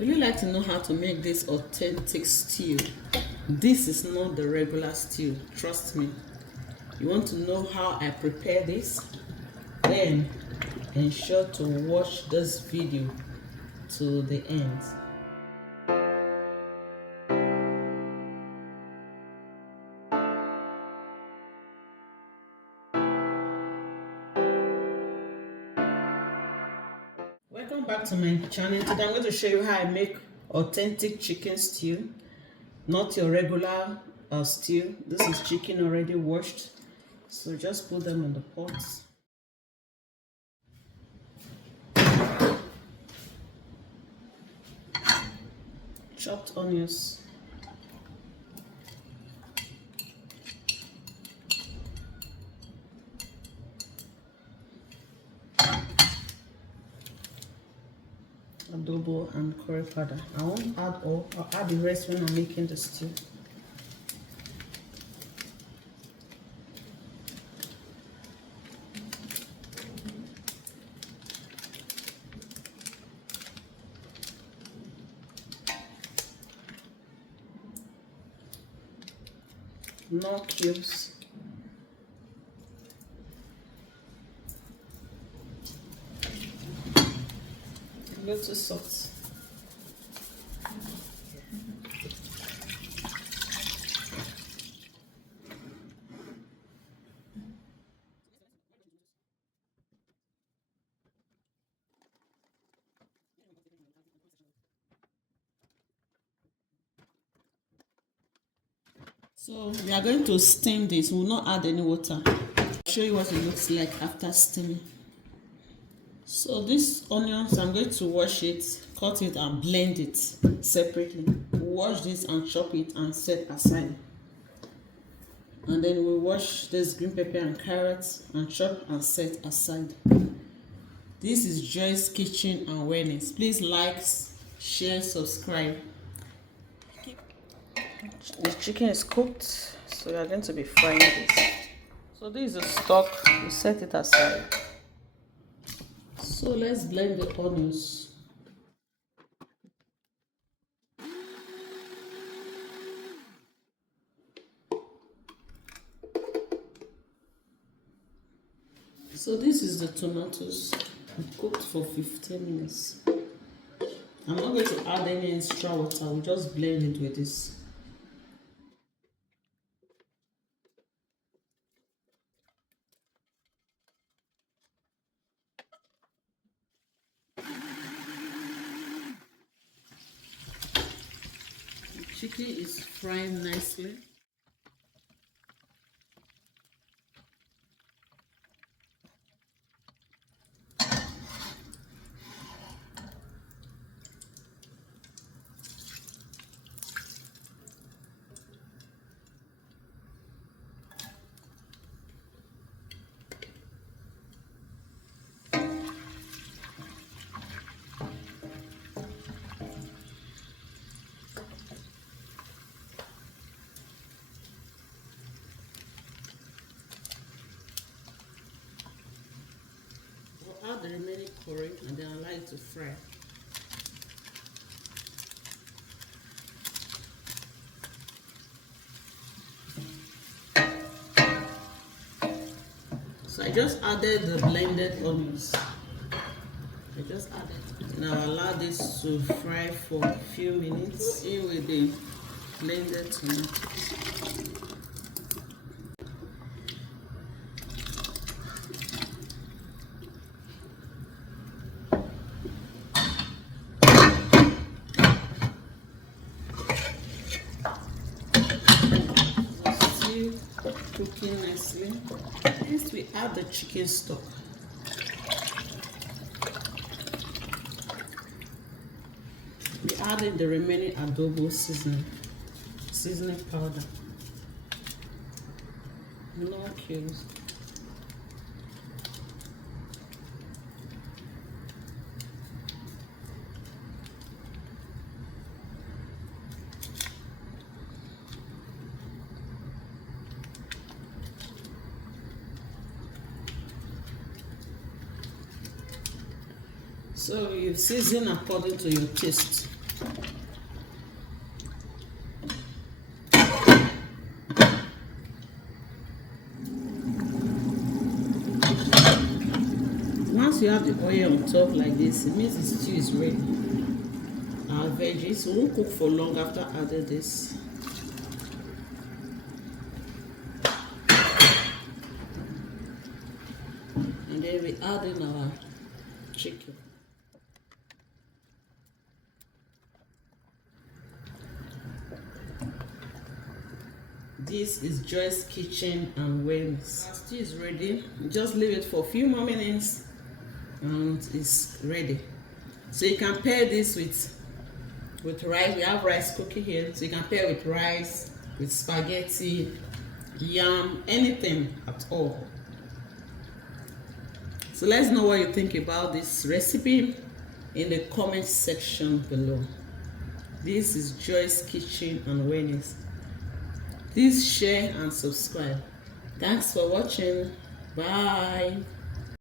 Would you like to know how to make this authentic stew? This is not the regular stew, trust me. You want to know how I prepare this? Then ensure to watch this video to the end. Welcome back to my channel. Today I'm going to show you how I make authentic chicken stew. Not your regular stew. This is chicken already washed. So just put them in the pots. Chopped onions. Adobo and curry powder. I won't add all. I'll add the rest when I'm making the stew. No cubes. Little salt. So we are going to steam this. We will not add any water. I'll show you what it looks like after steaming. So these onions, I'm going to wash it, cut it and blend it separately. Wash this and chop it and set aside. And then we wash this green pepper and carrots and chop and set aside. This is Joy's Kitchen and Wellness. Please like, share, subscribe. The chicken is cooked, so we are going to be frying this. So this is the stock, we set it aside. So let's blend the onions. So this is the tomatoes cooked for 15 minutes. I'm not going to add any extra water, we'll just blend it with this. The chicken is frying nicely. Add the remaining curry and then allow it to fry. So I just added the blended onions. Now allow this to fry for a few minutes. In with the blended tomatoes. Cooking nicely. Next we add the chicken stock. We added the remaining adobo seasoning powder. No cubes. So you season according to your taste. Once you have the oil on top like this, it means the stew is ready. Our veggies won't cook for long after adding this. And then we add in our chicken. This is Joy's Kitchen and Wellness. Our stew is ready. Just leave it for a few more minutes and it's ready. So you can pair this with rice. We have rice cooking here, so you can pair with rice, with spaghetti, yam, anything at all. So let's know what you think about this recipe in the comment section below. This is Joy's Kitchen and Wellness. Please share and subscribe. Thanks for watching. Bye.